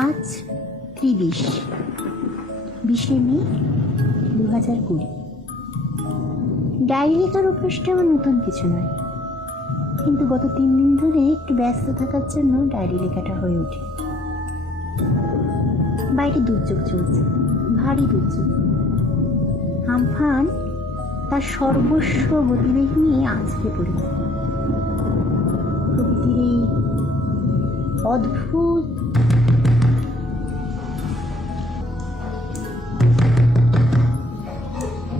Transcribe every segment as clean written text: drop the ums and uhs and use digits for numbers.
আজ 20শে মে 2020। ডায়েরি লেখার অভ্যাসটা আমার নতুন কিছু নয়, কিন্তু গত 3 দিন ধরে একটু ব্যস্ত থাকার জন্য ডায়েরি লেখাটা হয়ে ওঠে। বাইরে দুর্যোগ চলছে, ভারী দুর্যোগ। আমফান তার সর্বস্ব গতিবেগ নিয়ে আজকে পড়ে। প্রকৃতির এই অদ্ভুত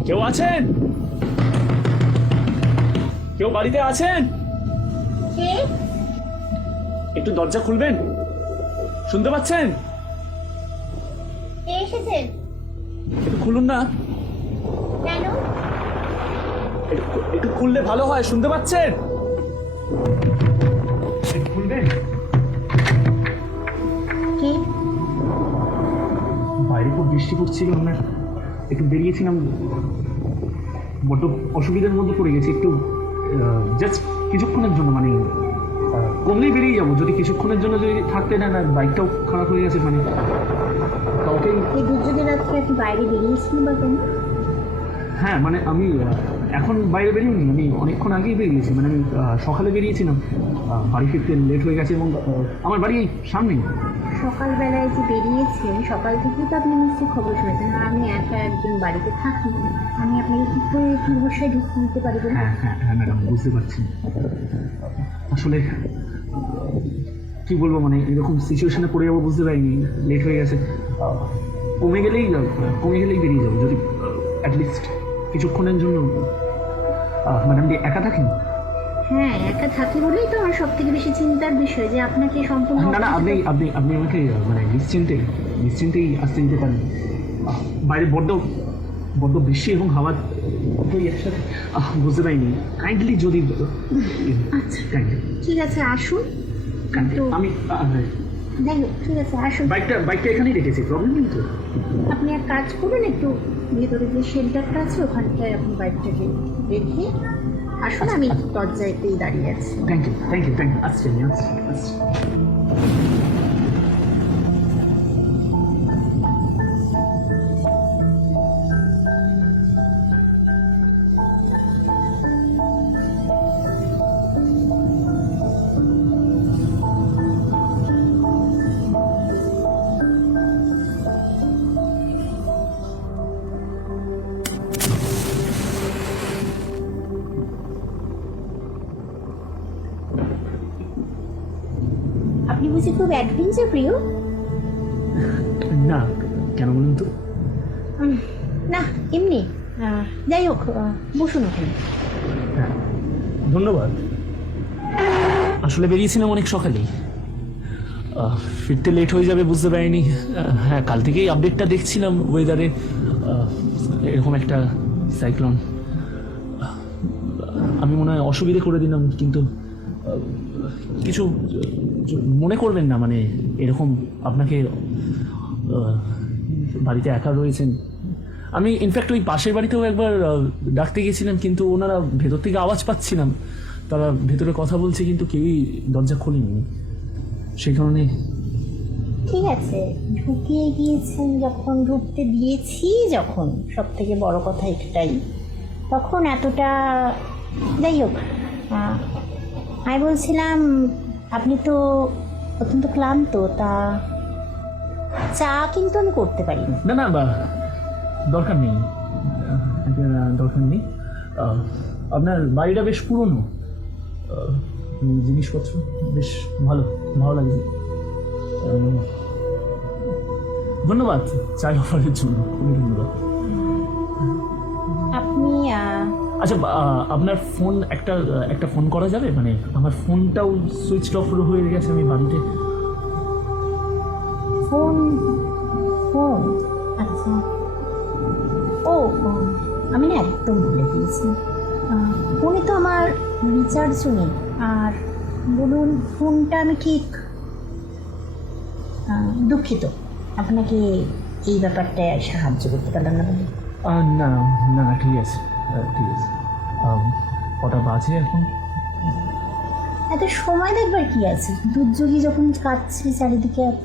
কেউ আছেন? কেউ বাড়িতে আছেন? একটু দরজা খুলবেন? শুনতে পাচ্ছেন? এসেছেন? একটু খুলুন না। কেন? একটু খুললে ভালো হয়। শুনতে পাচ্ছেন? একটু খুলবেন? কে? বাইরে খুব বৃষ্টি পড়ছিল, আমরা একটু বেরিয়েছিলাম, বড্ড অসুবিধার মধ্যে পড়ে গেছি। একটু জাস্ট কিছুক্ষণের জন্য, মানে কমলেই বেরিয়ে যাবো। যদি কিছুক্ষণের জন্য যদি থাকতে না, বাইকটাও খারাপ হয়ে গেছে, মানে কাউকে। এই দুর্যোগের রাত্রে আপনি বাইরে বেরিয়েছেন বা কেন? হ্যাঁ, মানে আমি এখন বাইরে বেরিয়েছি, আমি অনেকক্ষণ আগেই বেরিয়েছি। মানে আমি সকালে বেরিয়েছিলাম, বাড়ি ফিরতে লেট হয়ে গেছে এবং আমার বাড়ি এই সামনেই। সকালবেলায় যে বেরিয়েছেন, সকাল থেকেই তো আপনি নিশ্চয়ই খবর শুনেছেন। আর আমি একা একজন বাড়িতে থাকি, আমি আপনাকে কী করে কি ভরসায় ঢুকতে দিতে পারি বলুন? হ্যাঁ হ্যাঁ হ্যাঁ ম্যাডাম, বুঝতে পারছি। আসলে কি বলবো, মানে এরকম সিচুয়েশনে পড়ে যাবো বুঝতে পারিনি। লেট হয়ে গেছে। কমে গেলেই বেরিয়ে যাবো, যদি অ্যাটলিস্ট কিছুক্ষণের জন্য। ম্যাডাম কি একা থাকেন? হ্যাঁ, একা থাকি বলেই তো আমার সব থেকে বেশি চিন্তার বিষয় যে আপনাকে সম্পূর্ণ। না, আপনি আপনি আপনি আমাকে মানে নিশ্চিন্তেই আসতে দিতে পারেন। বাইরে বড্ড বৃষ্টি এবং হাওয়া দুটোই একসাথে, বুঝতে পারিনি। কাইন্ডলি যদি আচ্ছা, কাইন্ডলি ঠিক আছে, আসুন। আমি যাই হোক, ঠিক আছে, আসুন। বাইকটা এখানেই রেখেছি, প্রবলেম নেই তো? আপনি এক কাজ করুন, একটু ভেতরে যে শেল্টারটা আছে ওখানটায় আপনি বাইকটাকে রেখে আসুন। আমি দরজাতেই দাঁড়িয়ে আছি। Thank you. আসছি। আপনি বুঝি খুব অ্যাডভেঞ্চার প্রিয়? না, কেন বলুন তো? না, এমনি। যাই হোক, বসুন ওখানে। হ্যাঁ, ধন্যবাদ। আসলে বেরিয়েছিলাম অনেক সকালেই, ফিরতে লেট হয়ে যাবে বুঝতে পারিনি। হ্যাঁ, কাল থেকেই আপডেটটা দেখছিলাম ওয়েদারে, এরকম একটা সাইক্লোন। আমি মনে হয় অসুবিধে করে দিলাম, কিন্তু কিছু মনে করবেন না। মানে এরকম আপনাকে বাড়িতে একা রয়েছেন। আমি ইনফ্যাক্ট ওই পাশের বাড়িতেও একবার ডাকতে গেছিলাম, কিন্তু ওনারা ভেতর থেকে আওয়াজ পাচ্ছিলাম, তারা ভেতরে কথা বলছে, কিন্তু কেউই দরজা খোলেনি। সেই কারণে ঠিক আছে, ঢুকিয়ে গিয়েছেন যখন, ঢুকতে দিয়েছি যখন, সব থেকে বড় কথা এটাই, তখন এতটা। যাই হোক, আমি বলছিলাম আপনি তো অত্যন্ত ক্লান্ত, তা চা কিন্তু আমি করতে পারি না। না, দরকার নেই, আপনার বাড়িটা বেশ পুরনো, জিনিসপত্র বেশ ভালো লাগছে। ধন্যবাদ চাই অফারের জন্য, খুবই ধন্যবাদ। আপনি আচ্ছা, আপনার ফোন একটা ফোন করা যাবে? মানে আমার ফোনটাও সুইচ অফ হয়ে গেছে, আমি বাড়িতে। ফোন? আচ্ছা, ও আমি না একদম ভুলে গিয়েছি। ফোনে তো আমার রিচার্জও নেই। আর বলুন, ফোনটা আমি ঠিক দুঃখিত, আপনাকে এই ব্যাপারটায় সাহায্য করতে পারলাম না। না, ঠিক আছে। কটা বাজে এখন? এত সময় দেখবার কি আছে? দুর্যোগী যখন কাটছে চারিদিকে এত।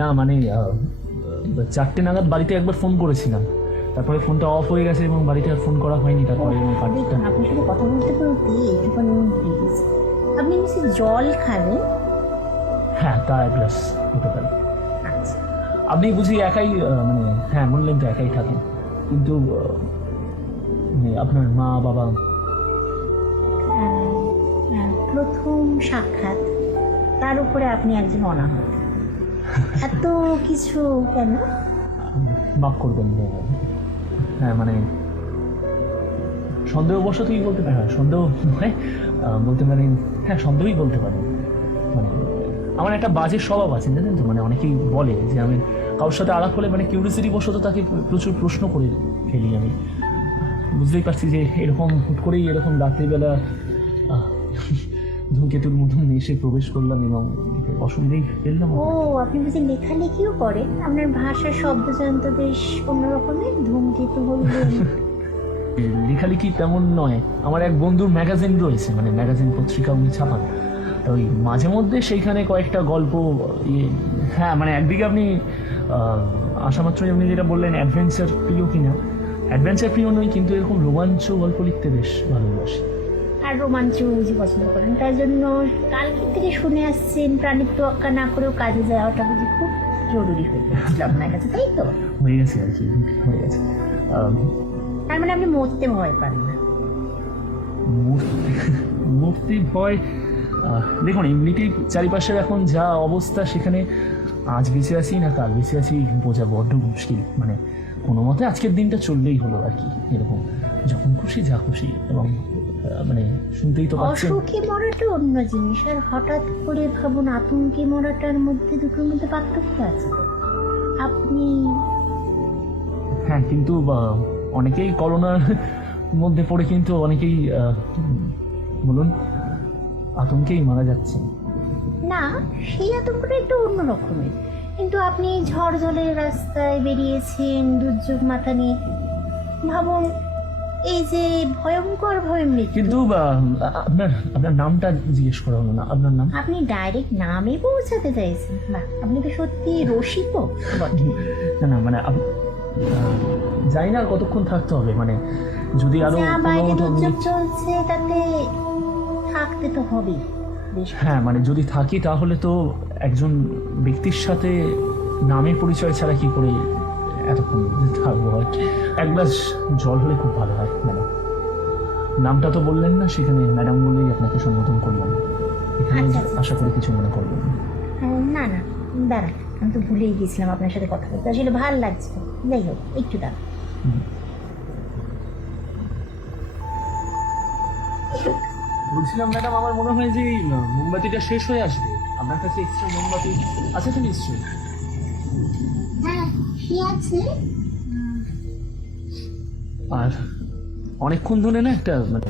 না মানে 4টে নাগাদ বাড়িতে একবার ফোন করেছিলাম, তারপরে ফোনটা অফ হয়ে গেছে এবং বাড়িতে আর ফোন করা হয়নি তারপরে। দেখুন, আপনার সাথে কথা বলতে বলতে একটুখানি প্লিজ আপনি নিশ্চয়ই জল খাবেন। হ্যাঁ, তা এক গ্লাস হতে পারে। আচ্ছা, আপনি বুঝি একাই মানে হ্যাঁ বললেন তো একাই থাকেন, কিন্তু মানে আপনার মা বাবা? প্রথম সাক্ষাৎ, তার উপরে আপনি একজন অনাহত, এত কিছু কেন? মাফ করবেন। হ্যাঁ মানে সন্দেহবশতই বলতে পারেন, হ্যাঁ সন্দেহ নয়, বলতে পারেন, হ্যাঁ সন্দেহই বলতে পারেন। মানে আমার একটা বাজে স্বভাব আছে জানেন তো, মানে অনেকেই বলে যে আমি কারোর সাথে আলাপ হলে মানে কিউরিসিটি বশত তাকে প্রচুর প্রশ্ন করে ফেলি। আমি বুঝতেই পারছি যে এরকম হুট করেই এরকম রাত্রিবেলা ধূমকেতুর মতন এসে প্রবেশ করলাম এবং অসুবিধেই ফেললাম। ও, আপনি বুঝি লেখালেখিও করেন? আপনার ভাষার শব্দযন্ত্র বেশ অন্যরকমের, ধূমকেতু বলবেন। লেখালেখি তেমন নয়, আমার এক বন্ধুর ম্যাগাজিন রয়েছে, মানে ম্যাগাজিন পত্রিকা উনি ছাপান, তো ওই মাঝে মধ্যে সেইখানে কয়েকটা গল্প হ্যাঁ মানে একদিকে আপনি আসা মাত্রই আপনি যেটা বললেন অ্যাডভেঞ্চার প্রিয় কিনা, অ্যাডভেঞ্চার প্রিয় নই, কিন্তু এরকম রোমাঞ্চ গল্প লিখতে বেশ ভালোবাসি। আর রোমাঞ্চ বুঝি পছন্দ করেন, তার জন্য কাল থেকে শুনে আসছেন প্রাণীর তোয়াক্কা না করেও কাজে যাওয়াটা বুঝি খুব জরুরি হয়ে গেছিল আপনার কাছে, তাই তো? হয়ে গেছে আর কি, হয়ে গেছে। তার মানে আপনি মরতে ভয় পান না? মূর্তি ভয়, দেখুন এমনিতেই চারিপাশের এখন যা অবস্থা, সেখানে আজ বেঁচে আছি না কাল বেঁচে আছি বোঝা বড্ড মুশকিল। মানে কোনো মতে আজকের দিনটা চললেই হলো আর কি, এরকম যখন খুশি যা খুশি। এবং মানে শুনতেই তো পাচ্ছেন, অসুখে মরাটা অন্য জিনিস, আর হঠাৎ করে ভাবুন আতঙ্কে মরাটার মধ্যে দুটোর মধ্যে পার্থক্য আছে তো। আপনি হ্যাঁ কিন্তু অনেকেই করোনার মধ্যে পড়ে কিন্তু অনেকেই বলুন আতঙ্কেই মারা যাচ্ছেন। না, সেই আতঙ্কটা একটু অন্য রকমের, কিন্তু আপনি ঝড় জলের রাস্তায় বেরিয়েছেন দুর্যোগ মাথা নিয়ে, ভাবুন এই যে ভয়ঙ্কর ভয় মৃত্যু। কিন্তু আপনার নামটা জিজ্ঞেস করা হলো না, আপনার নাম? আপনি ডাইরেক্ট নামে পৌঁছাতে চাইছেন? বাহ, আপনি তো সত্যি রসিকও বটে। না মানে জানি না কতক্ষণ থাকতে হবে, মানে যদি আরো যা বাইরে দুর্যোগ চলছে তাতে থাকতে তো হবেই। হ্যাঁ মানে যদি থাকি তাহলে তো একজন ব্যক্তির সাথে নামের পরিচয় ছাড়া কি করে এতক্ষণ থাকবো? হয় এক গ্লাস জল হলে খুব ভালো হয়। ম্যাডাম নামটা তো বললেন না, সেখানে ম্যাডাম বলেই আপনাকে সম্বোধন করলাম। এখানে আশা করি কিছু মনে করবেন না? না দাঁড়ান, আমি তো ভুলেই গিয়েছিলাম আপনার সাথে কথা বলতে, আসলে ভালো লাগছে। যাই হোক, একটু দাঁড়ান। বলছিলাম ম্যাডাম, আমার মনে হয় যে মোমবাতিটা শেষ হয়ে আসবে, আপনার কাছে এক্সট্রা মোমবাতি আছে তো নিশ্চয়ই? হ্যাঁ, কি আছে? আর অনেকক্ষণ ধরে না একটা মানে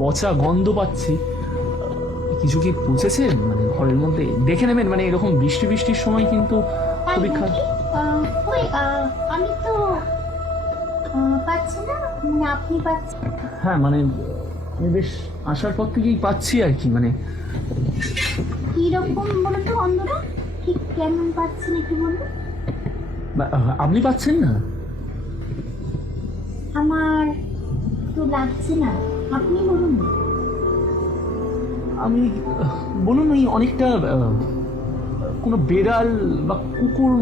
পচা গন্ধ পাচ্ছি, কিছু কি পচেছে মানে ঘরের মধ্যে? দেখে নেবেন, মানে এরকম বৃষ্টির সময় কিন্তু খুবই খারাপ। আমি তো পাচ্ছি না, মানে আপনি পাচ্ছেন? হ্যাঁ মানে আমি বেশ আসার পর থেকেই পাচ্ছি আর কি, মানে কিরকম বলুন তো গন্ধটা, ঠিক কেমন পাচ্ছেন একটু বলুন। আপনি পাচ্ছেন না? আমার তো লাগছে না, আপনি বলুন। আমি বলুন ওই অনেকটা কোনো বেড়াল বা কুকুর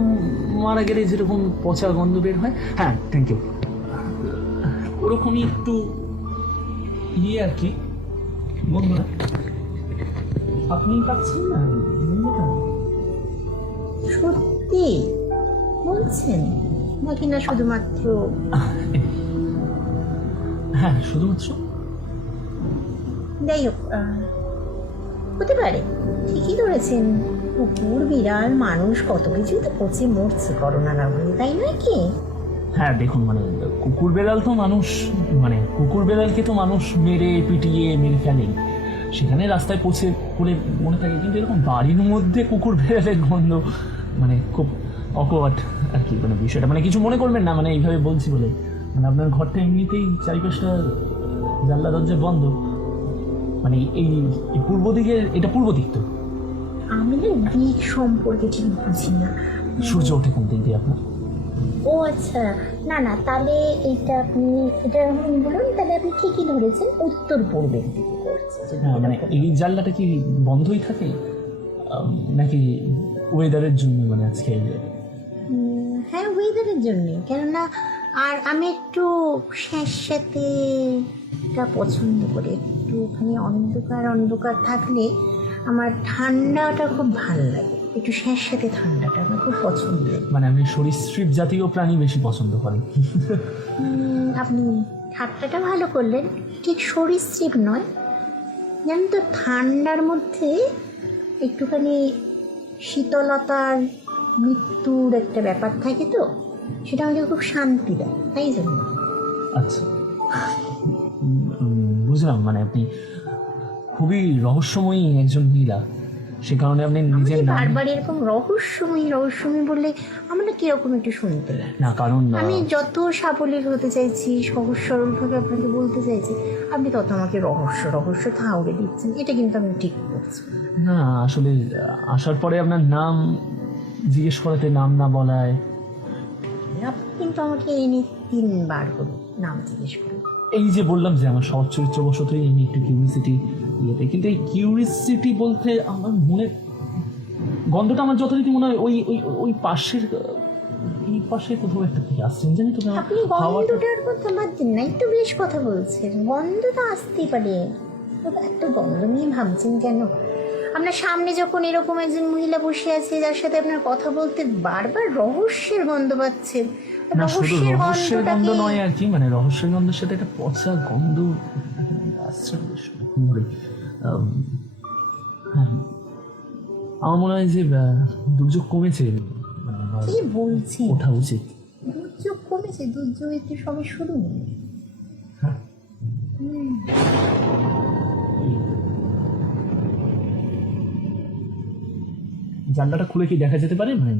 মারা গেলে যেরকম পচা গন্ধ বের হয়, হ্যাঁ থ্যাংক ইউ, ওরকমই একটু আর কি বন্ধুরা। আপনি পাচ্ছেন না বন্ধুটা? সত্যি বলছেন নাকি না শুধুমাত্র? হ্যাঁ শুধুমাত্র। যাই হোক, হতে পারে, ঠিকই ধরেছেন, কুকুর বিড়াল মানুষ কত কিছুই তো পচে মরছে করোনা না হলে, তাই নয় কি? হ্যাঁ দেখুন, মানে কুকুর বেড়াল তো মানুষ, মানে কুকুর বেড়ালকে তো মানুষ মেরে পিটিয়ে মেরে ফেলেই, সেখানে রাস্তায় পচে পড়ে মনে থাকে, কিন্তু এরকম বাড়ির মধ্যে কুকুর বেড়ালের গন্ধ মানে খুব অকওয়ার্ড আর কি, মানে বিষয়টা, মানে কিছু মনে করবেন না, মানে এইভাবে বলছি বলে, মানে আপনার ঘরটা এমনিতেই চারিপাশটা জানলা দরজা বন্ধ, মানে এই পূর্ব দিকের, এটা পূর্ব দিক তো? আমি না দিক সম্পর্কে ঠিক বুঝি না। সূর্য ওঠে কোন দিক দিয়ে আপনার? ও আচ্ছা, না না, তাহলে এটা বলুন, তাহলে আপনি ঠিকই ধরেছেন, উত্তর পূর্বের দিকে করছে। হ্যাঁ মানে এই জানলাটা কি বন্ধই থাকে নাকি ওয়েদারের জন্য মানে আজকে? হ্যাঁ, ওয়েদারের জন্যে, কেননা আর আমি একটু স্যাঁতস্যাঁতে পছন্দ করি, একটুখানি অন্ধকার অন্ধকার থাকলে আমার ঠান্ডাটা খুব ভালো লাগে, একটু স্যাঁতস্যাঁতে ঠান্ডাটা আমার খুব পছন্দ। মানে আপনি সরীসৃপ জাতীয় প্রাণী বেশি পছন্দ করেন? আপনি ঠাট্টাটা ভালো করলেন, ঠিক সরীসৃপ নয়, জানেন তো, ঠান্ডার মধ্যে একটুখানি শীতলতার মৃত্যুর একটা ব্যাপার থাকে, তো সেটা আমাকে খুব শান্তি দেয়, তাই জন্য। আচ্ছা, বুঝলাম। মানে আপনি খুবই রহস্যময়ী একজন মহিলা, সে কারণে আপনি নিজের নাম বারবার এরকম রহস্যময়ী রহস্যময়ী বললে আমার না কিরকম একটু শুনতে লাগে। না, কারণ আমি যত সাবলীল হতে চাইছি, সহজ সরলভাবে আপনাকে বলতে চাইছি, আপনি তত আমাকে রহস্য রহস্য থাউড়ে দিচ্ছেন, এটা কিন্তু আমি ঠিক করছি না। আসলে আসার পরে আপনার নাম জিজ্ঞেস করাতে নাম না বলায় আপনি কিন্তু আমাকে এনে 3 বার করে নাম জিজ্ঞেস করুন। এই যে বললাম যে আমার সৎ চরিত্রবশতই আমি একটু কিউরিসিটি ইয়েতে, কিন্তু এই কিউরিসিটি বলতে আমার মনে গন্ধটা আমার যথারীতি মনে হয় ওই ওই ওই পাশের এই পাশে কোথাও একটা থেকে আসছেন, জানি তো না। আপনি গন্ধটার কথা বাদ দিন না, একটু বেশ কথা বলছেন, গন্ধটা আসতেই পারে, এত গন্ধ নিয়ে ভাবছেন কেন? আপনার সামনে যখন এরকম একজন মহিলা বসে আছে যার সাথে আপনার কথা বলতে বারবার রহস্যের গন্ধ পাচ্ছেন, না শুধু রহস্যের গন্ধ নয় আর কি, মানে রহস্যের গন্ধের সাথে একটা পচা গন্ধ আসছে ধরে। হ্যাঁ, আমার মনে হয় যে দুর্যোগ কমেছে, মানে আমার কি বলছেন? ওঠা উচিত। দুর্যোগ কমেছে? দুর্যোগ একটু সবে শুরু। হ্যাঁ, জানলাটা খুলে কি দেখা যেতে পারে, মানে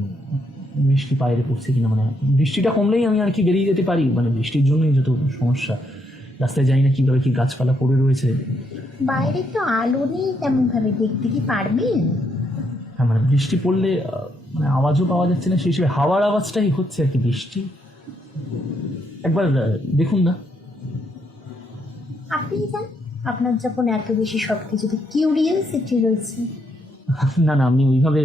বৃষ্টি বাইরে পড়ছে কিনা? মানে বৃষ্টিটা কমলেই আমি আর কি বেরিয়ে যেতে পারি, মানে বৃষ্টির জন্যই যত সমস্যা, রাস্তায় যাই না কিভাবে কি গাছপালা পড়ে রয়েছে। বাইরে তো আলো নেই তেমন ভাবে, দেখতে কি পারবেন? হ্যাঁ মানে বৃষ্টি পড়লে মানে আওয়াজও পাওয়া যাচ্ছে না, সেই হিসেবে হাওয়ার আওয়াজটাই হচ্ছে আর কি বৃষ্টি। একবার দেখুন না। আপনি যান, আপনার যখন এত বেশি সব কিছুতে কিউরিয়াসিটি রয়েছে। না না, আপনি ওইভাবে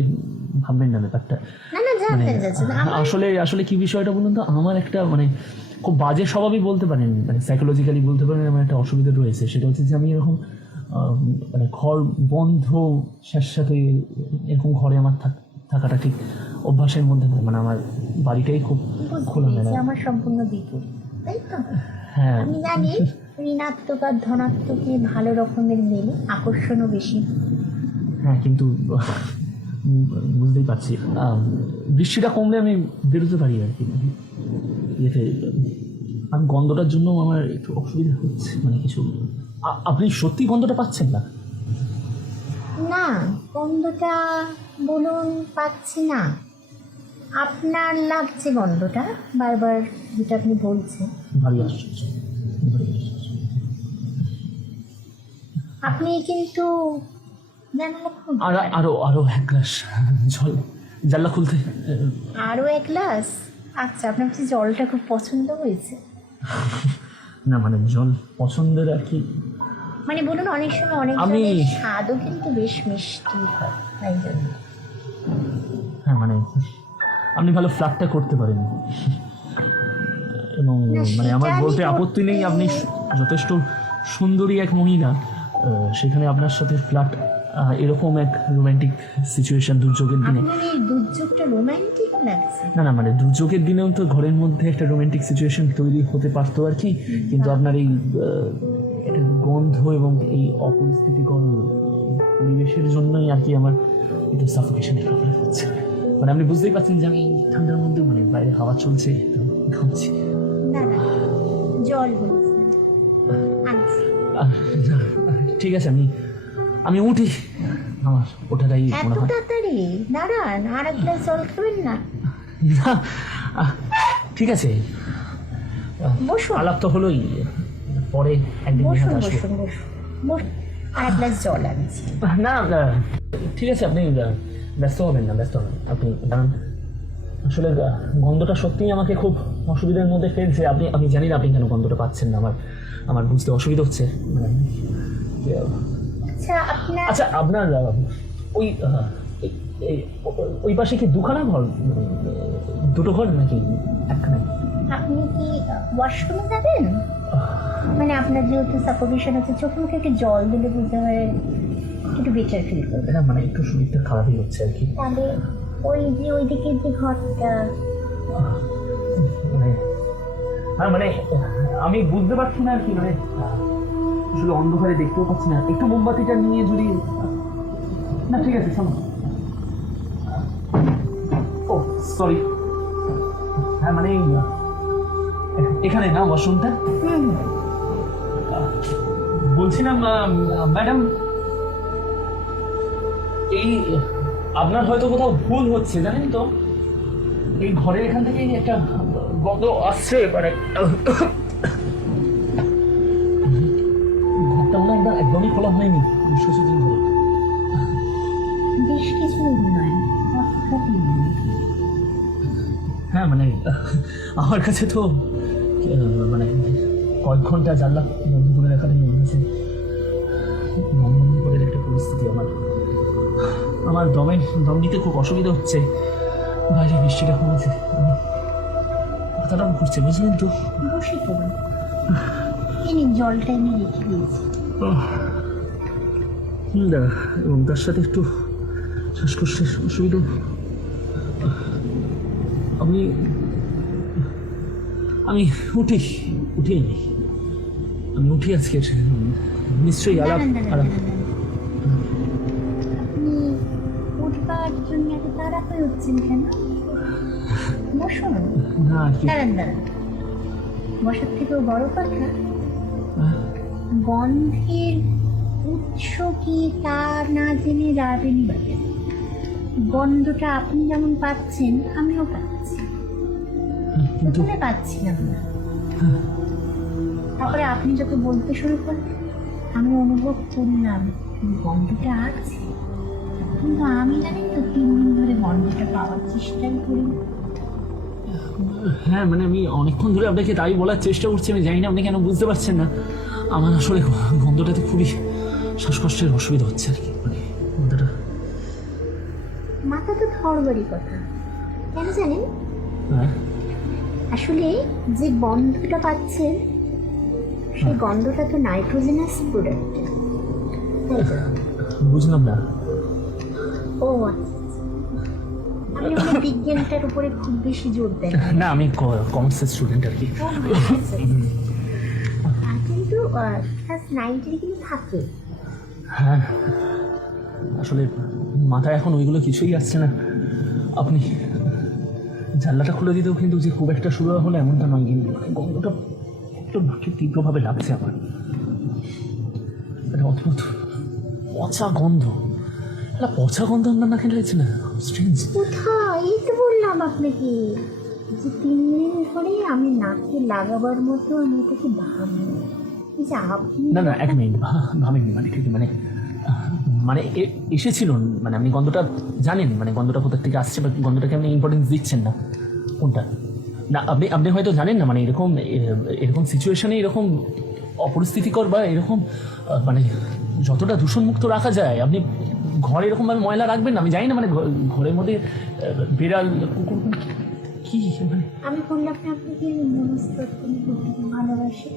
ভাববেন না ব্যাপারটা। না না, জানতে যাচ্ছে না। আসলে আসলে কি বিষয়টা বলুন তো, আমার একটা মানে খুব বাজে স্বভাবই বলতে পারেন, মানে সাইকোলজিক্যালি বলতে পারেন আমার একটা অসুবিধা রয়েছে, সেটা হচ্ছে যে আমি এরকম মানে ঘর বন্ধ সাথে এরকম ঘরে আমার থাকাটা ঠিক অভ্যাসের মধ্যে নয়, মানে আমার বাড়িটাই খুব খোলামেলা। আমার সম্পূর্ণ বিপরীত, তাই তো? হ্যাঁ আমি জানি ঋণাত্মক আর ধনাত্মকে ভালো রকমের মেলে, আকর্ষণও বেশি। হ্যাঁ, কিন্তু বুঝতেই পারছি বৃষ্টিটা কমলে আমি বেরোতে পারি আর কি, ইয়েতে আমি গন্ধটার জন্য আমার একটু অসুবিধা হচ্ছে, মানে কিছু। আপনি সত্যি গন্ধটা পাচ্ছেন না? না, গন্ধটা বলুন পাচ্ছি না, আপনার লাগছে গন্ধটা বারবার, যেটা আপনি বলছেন। ভারী আশ্চর্য। আপনি কিন্তু আরো আরো এক গ্লাস জল, জানলা খুলতে। আরও 1 গ্লাস? আচ্ছা, আপনার কাছে জলটা খুব পছন্দ হয়েছে? না মানে জল পছন্দের আর কি, মানে বলুন অনেক সময় অনেক স্বাদও কিন্তু বেশ মিষ্টি হয়, তাই জন্য। হ্যাঁ মানে আপনি ভালো ফ্ল্যাটটা করতে পারেন, এবং মানে আমার বলতে আপত্তি নেই, আপনি যথেষ্ট সুন্দরী এক মহিলা, সেখানে আপনার সাথে ফ্ল্যাট এরকম এক রোম্যান্টিক সিচুয়েশন দুর্যোগের দিনে। দুর্যোগটা রোম্যান্টিক লাগছে? না না, মানে দুর্যোগের দিনেও তো ঘরের মধ্যে একটা রোম্যান্টিক সিচুয়েশন তৈরি হতে পারতো আর কি, কিন্তু আপনার এই একটা গন্ধ এবং এই অপরিস্থিতিকর পরিবেশের জন্যই আর কি আমার একটু সাফোকেশনের প্রবলেম হচ্ছে। মানে আপনি বুঝতেই পারছেন যে আমি ঠান্ডার মধ্যে মানে বাইরে হাওয়া চলছে তো ঘামছি। না না, জল বলছি। ঠিক আছে, আমি উঠি, আমার ওঠাটাই মনে হয়। তাড়াতাড়ি দাঁড়ান, আর 1 গ্লাস জল খাবেন না? ঠিক আছে, বসুন। আলাপ তো হলোই, পরে একদিন বসুন আসবো। বসুন বসুন বসুন। আর এক গ্লাস জল আনছি। না ঠিক আছে, আপনি ব্যস্ত হবেন না, ব্যস্ত হবেন আপনি দাঁড়ান। আসলে গন্ধটা সত্যিই আমাকে খুব অসুবিধার মধ্যে ফেলছে। আপনি জানি না আপনি কেন গন্ধটা পাচ্ছেন না, আমার বুঝতে অসুবিধা হচ্ছে। মানে আচ্ছা আপনার ওই ওই পাশে কি দুখানা ঘর, দুটো ঘর নাকি একখানে? আপনি কি ওয়াশরুমে যাবেন? মানে আপনার যেহেতু সাফোকেশন হচ্ছে, চোখে মুখে একটু জল দিলে বুঝতে হয় একটু বেটার ফিল করবে। না মানে একটু শরীরটা খারাপই হচ্ছে আর কি। তাহলে ওই যে ওইদিকে যে ঘরটা, মানে মানে আমি বুঝতে পারছি না আর কি, মানে আসলে অন্ধকারে দেখতেও পাচ্ছি না। একটু মোমবাতিটা নিয়ে যদি, না ঠিক আছে শোনো, ও সরি, হ্যাঁ মানে এখানে না ওয়াশরুমটা? বলছিলাম ম্যাডাম, এই আপনার হয়তো কোথাও ভুল হচ্ছে জানেন তো, এই ঘরের এখান থেকে একটা গন্ধ আসছে। মানে ঘরটা মনে হয় একদমই খোলা হয়নি কিছুদিন ধরে। বেশ কিছু নয়, হ্যাঁ মানে আমার কাছে তো মানে কয়েক ঘন্টা জানলা বন্ধ করে রাখাটা মনে হয়েছে বন্ধ করে একটা পরিস্থিতি। আমার দম নিতে খুব অসুবিধা হচ্ছে। বাইরে বৃষ্টিটা কমেছে, মাথাটা ঘুরছে বুঝলেন তো। বসে পড়ুন, এনে জলটা এনে রেখে দিয়েছি। এবং তার সাথে একটু শ্বাসকষ্টের অসুবিধা। আমি উঠি আজকে নিশ্চয়ই আলাপ। আপনি উঠবার জন্য এত তাড়াতাড়ি হচ্ছেন কেন? বসুন। দাঁড়ান, বসার থেকেও বড় কথা, গন্ধের উৎস কি তা না জেনে যাবেন বলে। গন্ধটা আপনি যেমন পাচ্ছেন আমিও পাচ্ছি, প্রথমে পাচ্ছিলাম না, তারপরে আপনি যত বলতে শুরু করলেন আমি অনুভব করলাম গন্ধটা আছে। কিন্তু আমি জানি তো 3 দিন ধরে গন্ধটা পাওয়ার চেষ্টাই করি। হ্যাঁ মানে আমি অনেকক্ষণ ধরে আপনাকে তাই বলার চেষ্টা করছি, আমি জানি না আপনি কেন বুঝতে পারছেন না। আমার আসলে গন্ধটাতে খুবই শ্বাসকষ্টের অসুবিধা হচ্ছে আর কি। মানে গন্ধটা, মাথা তো ধরবারই কথা, কেন জানেন? হ্যাঁ আসলে যে গন্ধটা পাচ্ছেন সেই গন্ধটা তো নাইট্রোজেনাস প্রোডাক্ট। বুঝলাম না। ও আচ্ছা, আপনি বিজ্ঞানটার উপরে খুব বেশি জোর দেন না, আমি কমার্সের স্টুডেন্ট আর কি। কিন্তু ক্লাস 9 কিন্তু থাকে। হ্যাঁ আসলে মাথায় এখন ওইগুলো কিছুই আসছে না। আপনি জানলাটা খুলে দিতেও কিন্তু যে খুব একটা শুরু হলো এমনটা নয়, কিন্তু গন্ধটা একটু তীব্রভাবে লাগছে আমার। একটা অদ্ভুত পচা গন্ধ, একটা পচা গন্ধ আপনার নাকে লাগছে না? স্ট্রেঞ্জ। কোথায়? এই তো বললাম আপনাকে যে 3 দিন ধরে আমি নাকে লাগাবার মতো আমি এটাকে ভাবি যে আপনি। না 1 মিনিট ভাবেননি মানে ঠিক মানে মানে এসেছিল, মানে আপনি গন্ধটা জানেন, মানে গন্ধটা কোথা থেকে আসছে বা গন্ধটাকে আপনি ইম্পর্টেন্স দিচ্ছেন না কোনটা না। আপনি হয়তো জানেন না, মানে এরকম সিচুয়েশনে এরকম অপরিস্থিতিকর বা এরকম মানে যতটা দূষণমুক্ত রাখা যায়, আপনি ঘরে এরকমভাবে ময়লা রাখবেন না। আমি জানি না, মানে ঘরের মধ্যে বিড়াল কুকুর কি মানে। আমি বললাম না আপনাকে মনস্তত্ত্ব ভালোবাসি,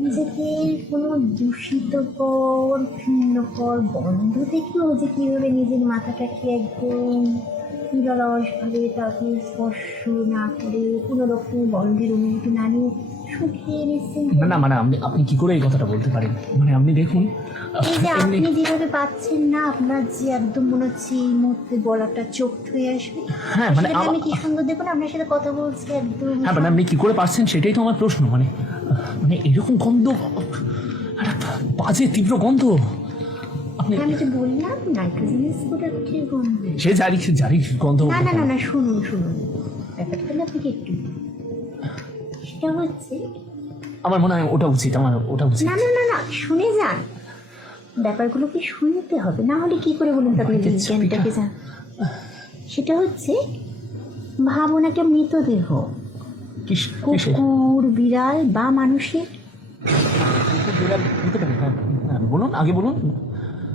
নিজেকে কোনো দূষিতকর ঘৃণ্যকর গন্ধ থেকেও যে কীভাবে নিজের মাথাটাকে একদম নিরলসভাবে তাকে স্পর্শ না করে কোনো রকম গন্ধের অনুভূতি না নিয়ে শুকিয়ে নিচ্ছেন। না মানে আপনি কি করে এই কথাটা বলতে পারেন? মানে আপনি দেখুন, এই যে আপনি যেভাবে পাচ্ছেন না, আপনার যে একদম মনে হচ্ছে এই মুহূর্তে গলাটা চোখ হয়ে আসবে। হ্যাঁ মানে আমি কি সুন্দর দেখুন আপনার সাথে কথা বলছি একদম। হ্যাঁ মানে আপনি কি করে পারছেন সেটাই তো আমার প্রশ্ন। মানে এরকম গন্ধ, একটা বাজে তীব্র গন্ধ। আমি তো বললাম নাইট্রোজেনাস প্রোডাক্টের গন্ধ। সে জারি গন্ধ। না শুনুন ব্যাপারটা না আপনাকে একটু, সেটা হচ্ছে আমার মনে হয় ওটা উচিত, আমার ওটা উচিত। না শুনে যান। ব্যাপারগুলো কি শুনতে হবে, না হলে কি করে বলুন তো আপনি বিজ্ঞানটাকে জান। সেটা হচ্ছে ভাবুন একটা মৃতদেহ, কুকুর, বিড়াল বা মানুষের, বলুন আগে বলুন।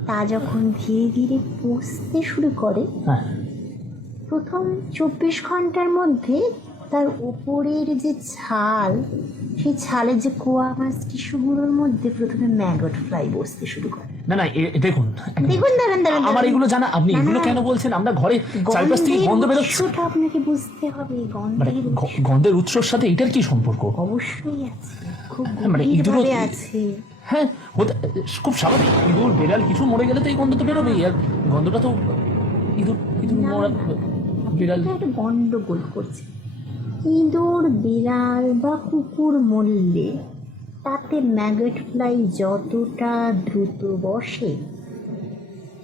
তা যখন ধীরে ধীরে পচতে শুরু করে, হ্যাঁ, প্রথম 24 ঘন্টার মধ্যে তার উপরের যে ছাল, সেই ছালের যে কোয়া মাছ টিস্যুগুলোর মধ্যে প্রথমে ম্যাগট ফ্লাই বসতে শুরু করে। না না দেখুন দেখুন, দাঁড়ান, আমার এগুলো জানা, আপনি এগুলো কেন বলছেন? আমরা ঘরে চারপাশ থেকে গন্ধ বেরোচ্ছে, সেটা আপনাকে বুঝতে হবে। গন্ধের উৎসর সাথে এটার কি সম্পর্ক? অবশ্যই আছে, খুব মানে ইঁদুরও গভীরভাবে আছে। হ্যাঁ, খুব স্বাভাবিক। ইঁদুর বেড়াল কিছু মরে গেলে তো এই গন্ধ তো বেরোবেই, আর গন্ধটা তো ইঁদুর মরা বিড়াল একটা গন্ডগোল করছে। ইঁদুর, বিড়াল বা কুকুর মরলে তাতে ম্যাগট ফ্লাই যতটা দ্রুত বসে,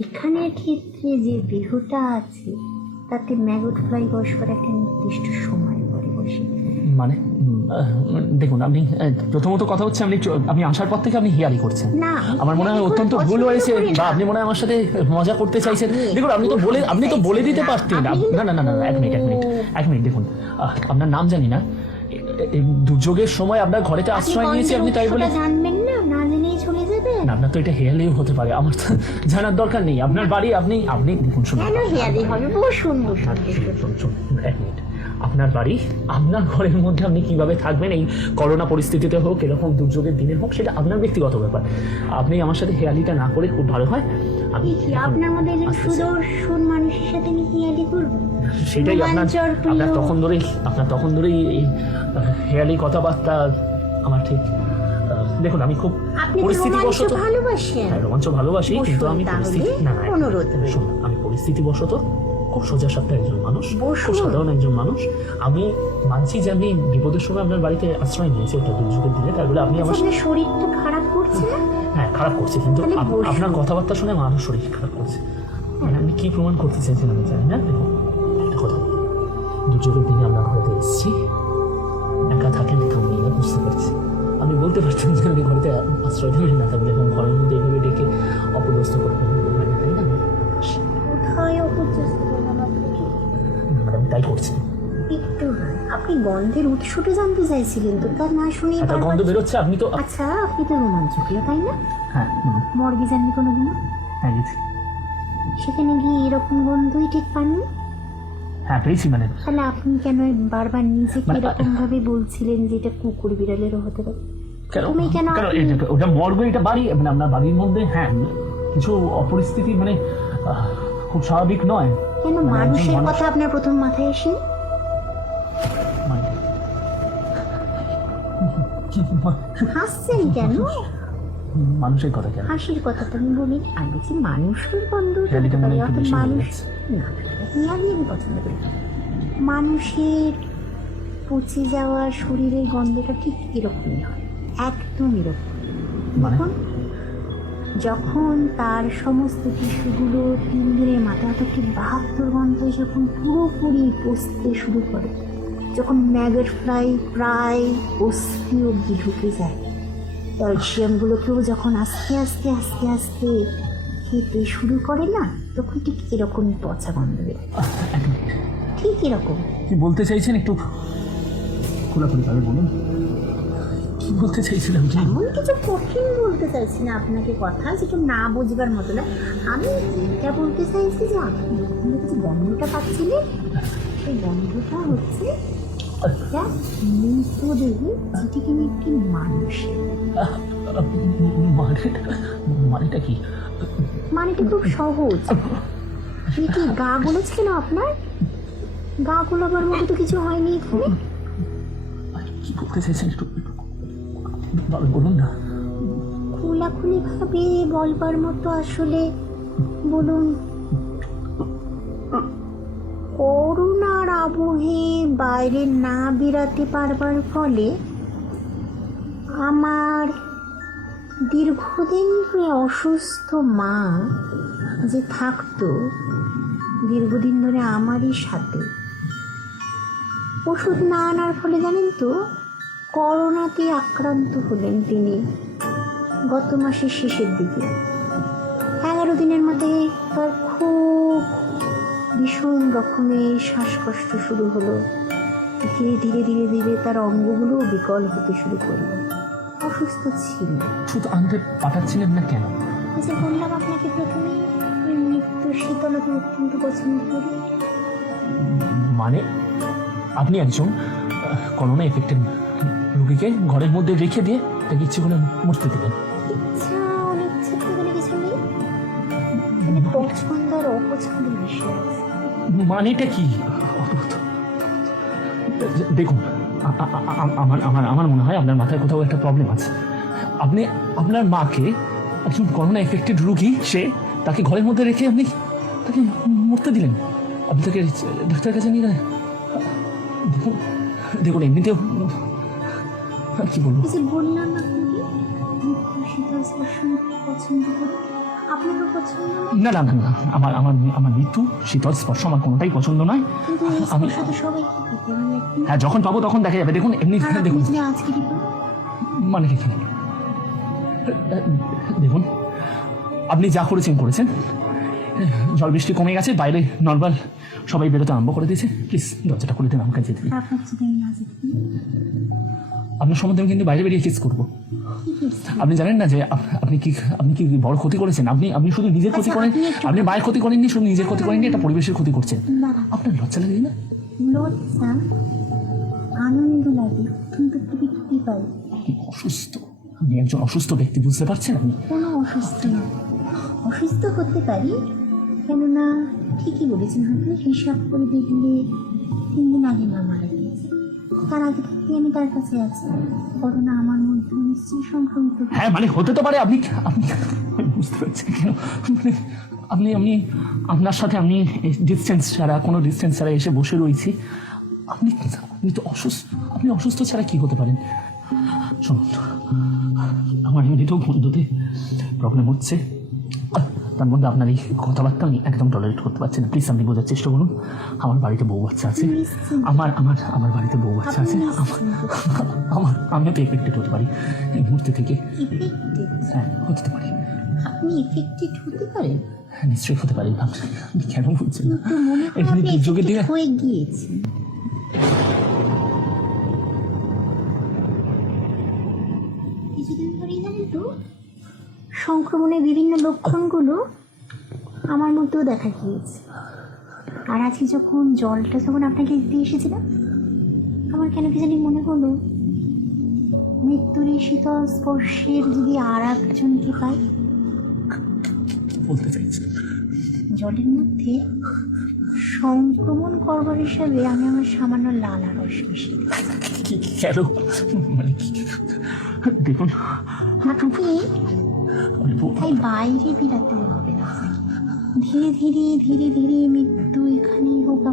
এখানের ক্ষেত্রে যে দেহটা আছে তাতে ম্যাগট ফ্লাই বসবার একটা নির্দিষ্ট সময় পরে বসে। মানে দেখুন, আপনি প্রথমত কথা হচ্ছে আপনি আসার পর থেকে আপনি হিয়ারি করছেন। না, আমার মনে হয় অত্যন্ত ভুল হয়েছে, বা আপনি মনে হয় আমার সাথে মজা করতে চাইছেন। দেখুন, আপনি তো বলে দিতে পারতেন। না না না না, এক মিনিট দেখুন, আপনার নাম জানি না, এই দুর্যোগের সময় আপনার ঘরেতে আশ্রয় নিয়েছি আপনি, তাই বলে জানবেন না, না জেনেই চলে যাবেন না। আপনার তো এটা হেয়ালিও হতে পারে, আমার তো জানার দরকার নেই। আপনার বাড়ি, আপনি দেখুন, শুনুন, কেন হেয়ালি হবে? বসুন। এক মিনিট। আপনার বাড়ি, আপনার ঘরের মধ্যে আপনি কিভাবে থাকবেন এই করোনা পরিস্থিতিতে হোক, এরকম দুর্যোগের দিনে হোক, সেটা আপনার ব্যক্তিগত ব্যাপার। আপনি আমার সাথে হেয়ালিটা না করে খুব ভালো হয়। আমি আপনার মধ্যে একজন সুদর্শন মানুষের সাথে আমি হেয়ালি করব? সেটাই আপনার তখন ধরেই এই হেয়ালি কথাবার্তা আমার ঠিক। দেখুন, আমি খুব পরিস্থিতিবশত রোমাঞ্চ ভালোবাসি, কিন্তু আমি পরিস্থিতিবশত খুব সোজা সাপটা একজন মানুষ, খুব সাধারণ একজন মানুষ। আমি মানছি যে আমি বিপদের সময় আপনার বাড়িতে আশ্রয় নিয়েছি একটা দুর্যোগের দিনে, তাই বলে আপনি আমার শরীর তো খারাপ করছে না? হ্যাঁ, খারাপ করছে, কিন্তু আপনার কথাবার্তা শুনে আমার শরীর খারাপ করছে। মানে আপনি কি প্রমাণ করতে চাইছেন আমি জানি না। দেখুন, একটা কথা, দুর্যোগের দিনে আমরা ঘরেতে এসেছি, একা থাকেন থামনি না, বুঝতে পারছি। আপনি বলতে পারছেন যে আপনি ঘরেতে আশ্রয় দেবেন না, তাহলে এখন ঘরের মধ্যে এইভাবে ডেকে অপদস্থ করবেন, তাই না? ম্যাডাম, তাই করছি। একটু আপনি গন্ধের উৎসটা জানতে চাইছিলেন তো, তা না শুনে গন্ধ বেরোচ্ছে। আপনি তো রোমাঞ্চপ্রিয়, তাই না? হ্যাঁ। মর্গে যাননি কোনোদিনও? হ্যাঁ, গেছি। সেখানে গিয়ে এরকম গন্ধই ঠিক পাননি? হ্যাঁ, পেয়েছি। মানে তাহলে আপনি কেন বারবার নিজেকে এরকম ভাবে বলছিলেন যে এটা কুকুর বিড়ালেরও হতে পারে? ওটা মর্গ, এটা বাড়ি, মানে আপনার বাড়ির মধ্যে। হ্যাঁ, কিছু অপরিস্থিতি মানে খুব স্বাভাবিক নয়। কেন মানুষের কথা আপনার প্রথম মাথায় আসে? হাসছেন কেন? মানুষের কথা কেন? হাসির কথা তো আমি বলি, আমি বলছি মানুষের গন্ধ। মানুষ না, আমি পছন্দ করি। মানুষের পচে যাওয়া শরীরের গন্ধটা ঠিক এরকমই হয়, একদম এরকম। দেখুন, যখন তার সমস্ত টিস্যুগুলো 3 দিনের মাথা থেকে 72 ঘন্টায় যখন পুরোপুরি পচতে শুরু করে, যখন ম্যাগট ফ্লাই প্রায় অস্থি অবধি ঢুকে যায়, ক্যালসিয়ামগুলোকেও যখন আস্তে আস্তে আস্তে আস্তে খেতে শুরু করে না, তখন ঠিক এরকমই পচা গন্ধ বের হয়। ঠিক এরকম। কি বলতে চাইছেন একটু খোলাখুলি ভাবে বলুন, কি বলতে চাইছিলাম? এমন কিছু কঠিন বলতে চাইছি না আপনাকে, কথা যেটা না বুঝবার মতো না। আমি যেটা বলতে চাইছি যে আপনি কিছু গন্ধটা পাচ্ছিলেন, সেই গন্ধটা হচ্ছে একটা মৃতদেহে, যেটি কিনা একটি মানুষের। মানেটা কি? মানেটা খুব সহজ। কি গা গুলোছে না আপনার? গা গোলাবার মতো তো কিছু হয়নি এখানে। কি বলতে চাইছেন একটু বলুন না। খোলাখুলি ভাবে বলবার মতো আসলে বলুন। করোনার আবহে বাইরে না বেরাতে পারবার ফলে আমার দীর্ঘদিন ধরে অসুস্থ মা যে থাকতো দীর্ঘদিন ধরে আমারই সাথে, ওষুধ না আনার ফলে জানেন তো করোনাতে আক্রান্ত হলেন তিনি গত মাসের শেষের দিকে। কিছুদিনের মধ্যে তার খুব ভীষণ রকমের শ্বাসকষ্ট শুরু হলো। ধীরে ধীরে ধীরে ধীরে তার অঙ্গগুলো বিকল হতে শুরু করলো। অসুস্থ ছিল। শুধু আনতে পাঠাচ্ছিলেন না কেন? যে বললাম আপনাকে প্রথমে, মৃত্যু শীতলকে অত্যন্ত পছন্দ করি। মানে আপনি একজন করোনা এফেক্টেড রোগীকে ঘরের মধ্যে রেখে দিয়ে তাকে ইচ্ছে করে মরতে দেবেন? ইচ্ছা অনিচ্ছা তো বলে কিছু নেই, এখানে পছন্দ আর অপছন্দের বিষয় আছে। মানেটা কি? দেখুন, আমার আমার আমার মনে হয় আপনার মাথায় কোথাও একটা প্রবলেম আছে। আপনি আপনার মাকে, একজন করোনা এফেক্টেড রোগী, তাকে ঘরের মধ্যে রেখে আপনি তাকে মরতে দিলেন। আপনি তাকে ডাক্তারের কাছে নিয়ে গেলেন। দেখুন দেখুন, এমনিতেও কি বলবো, এই যে বললাম আপনাকে মৃত্যু শীতল স্পর্শ পছন্দ করি, আপনারও পছন্দ না? না না না না, আমার আমার আমার মৃত্যু শীতল স্পর্শ আমার কোনোটাই পছন্দ নয়। কিন্তু এই স্পর্শ তো সবাইকে পেতে হয় একদিন। হ্যাঁ, যখন পাবো তখন দেখা যাবে। দেখুন এমনি আর আপনি দেখুন, যদি আজকে দিবেন, মানে কি দেখুন, আপনি যা করেছেন করেছেন। জল বৃষ্টি কমে গেছে, বাইরে নর্মাল সবাই বেরোতে আরম্ভ করে দিয়েছে। প্লিজ দরজাটা খুলে দিন, আমাকে যেতে দিন। আপনার যদি আমি না যেতে দিই, আপনার সম্বন্ধে আমি কিন্তু বাইরে বেরিয়ে কিস করবো। কি করছেন? আপনি জানেন না যে আপনি কি বড় ক্ষতি করেছেন? আপনি শুধু নিজের ক্ষতি করেন, আপনি মায়ের ক্ষতি করেননি, শুধু নিজের ক্ষতি করেননি, এটা পরিবেশের ক্ষতি করছেন। দাঁড়ান, আপনার লজ্জা লাগে না? লজ্জা আনন্দ লাগে, কিন্তু তৃপ্তি পাই। আপনি অসুস্থ, আপনি একজন অসুস্থ ব্যক্তি, বুঝতে পারছেন? আপনি কোনো অসুস্থ না, অসুস্থ হতে পারি, কেননা ঠিকই বলেছেন। হয়তো হিসাব করে দেখলে 3 দিন আগে মা মারা গিয়েছে, তার আগে থেকে আমি তার কাছে আছি। করোনা আমার মধ্যে নিশ্চয়ই সংক্রমিত। হ্যাঁ, মানে হতে তো পারে। আপনি আপনি বুঝতে পারছেন কেন? মানে আপনি আপনি আপনার সাথে আমি ডিস্টেন্স ছাড়া, কোনো ডিস্টেন্স ছাড়া এসে বসে রয়েছি। আপনি আপনি তো অসুস্থ, আপনি অসুস্থ ছাড়া কি হতে পারেন? শুনুন, আমার এমনিতেও বন্ধুতে প্রবলেম হচ্ছে, তার মধ্যে আপনার এই কথাবার্তা আমি একদম টলারেট করতে পারছি না। প্লিজ আপনি বোঝার চেষ্টা করুন। আমার বাড়িতে বউ বাচ্চা আছে, আমার আমার আমার বাড়িতে বউ বাচ্চা আছে, আমিও তো এফেক্টেড হতে পারি এই মুহূর্তে থেকে। হ্যাঁ, হতে পারি। আপনি এফেক্টেড হতে পারেন? হ্যাঁ, নিশ্চয়ই হতে পারি। আপনি কেন বলছেন না? কিন্তু মনে হয় এখানে আপনি দুর্যোগের দিনে affected হয়ে গিয়েছেন। কিছুদিন ধরেই জানেন তো, সংক্রমণের বিভিন্ন লক্ষণগুলো আমার মধ্যেও দেখা গিয়েছে। আর আজকে যখন আপনাকে দিতে এসেছিলাম, আমার কেন কি জানি মনে হলো মৃত্যুর এই শীতল স্পর্শের যদি আর একজনকে পাই। বলতে চাইছি, জলের মধ্যে সংক্রমণ করবার হিসাবে আমি আমার সামান্য লালা রস মিশিয়ে দিই। কি কেন? মানে কি? দেখুন, আপনি তাই বাইরে বেরাতে হবে না, ধীরে ধীরে ধীরে ধীরে মৃত্যু এখানেই হোক।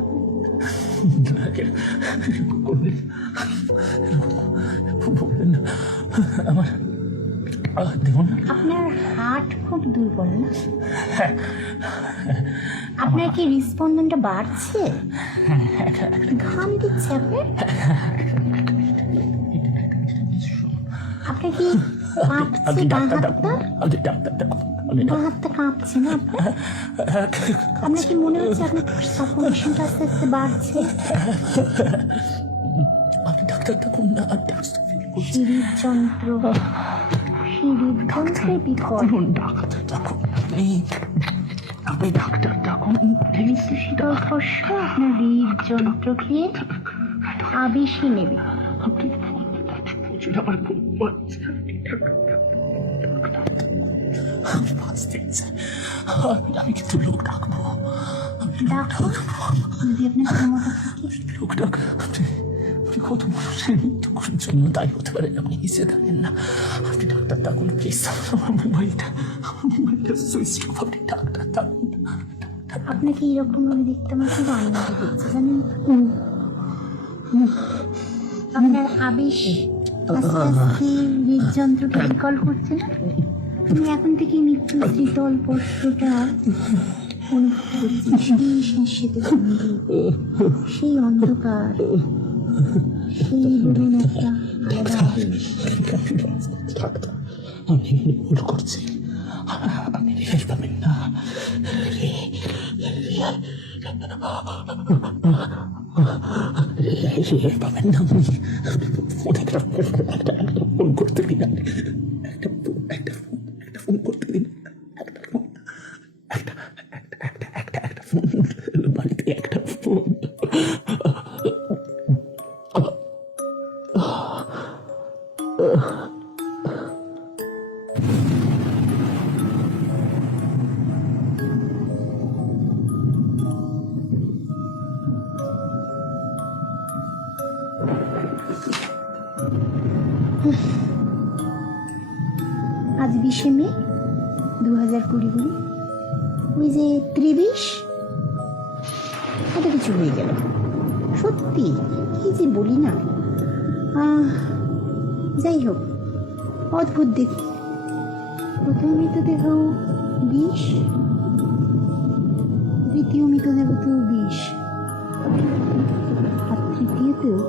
আমার দেখুন, আপনার হার্ট খুব দুর্বল না? আপনার কি হৃদস্পন্দনটা বাড়ছে? ঘাম দিচ্ছে আপনার? আপনার কি কাঁপছে বাঁ হাতটা? বাঁ হাতটা কাঁপছে না আপনার? আপনার কি মনে হচ্ছে আপনার সাফোকেশনটা আস্তে আস্তে বাড়ছে? হৃদযন্ত্রের বিকল। আপনি ডাক্তার ডাকুন। শীতল স্পর্শ আপনার হৃদযন্ত্রকে আবেশে নেবে। আমি কিন্তু লোক ডাকবো। ডাকুন, যদি আপনার ক্ষমতা থাকে। লোক ডাক। আপনি কত মানুষের মৃত্যু করার জন্য দায়ী হতে পারেন, আপনি নিচে থাকেন না। আপনি ডাক্তার ডাকুন প্লিজ। আমার মোবাইলটা সুইচ অফ। আপনি ডাক্তার ডাকুন। আপনাকে এইরকম ভাবে দেখতে আমার খুব আনন্দ দিচ্ছে জানেন। আপনার আবেশ আস্তে আস্তে হৃদযন্ত্রটা বিকল করছে না? আমি এখন থেকে মৃত্যু শীতল স্পর্শটা অনুভব করছি। সেই শ্বাসেতে সেই অন্ধকার, সেই বলুন একটা আলাদা আবেশ। আমি ভুল করছি, আপনি রেহাই পাবেন না। রেহাই পাবেন না আপনি। ফোন একটা ফোন করতে দিন, একটা ফোন করতে দিন, একটা ফোন বাড়িতে একটা ফোন। আজ 20শে মে 2020 ওই যে ত্রিবিশ কত কিছু হয়ে গেল সত্যি, কি যে বলি না। যাই হোক, অদ্ভুত দেখি, প্রথম মৃতদেহ 20, দ্বিতীয় মৃতদেহ তো 20, আর তৃতীয়তেও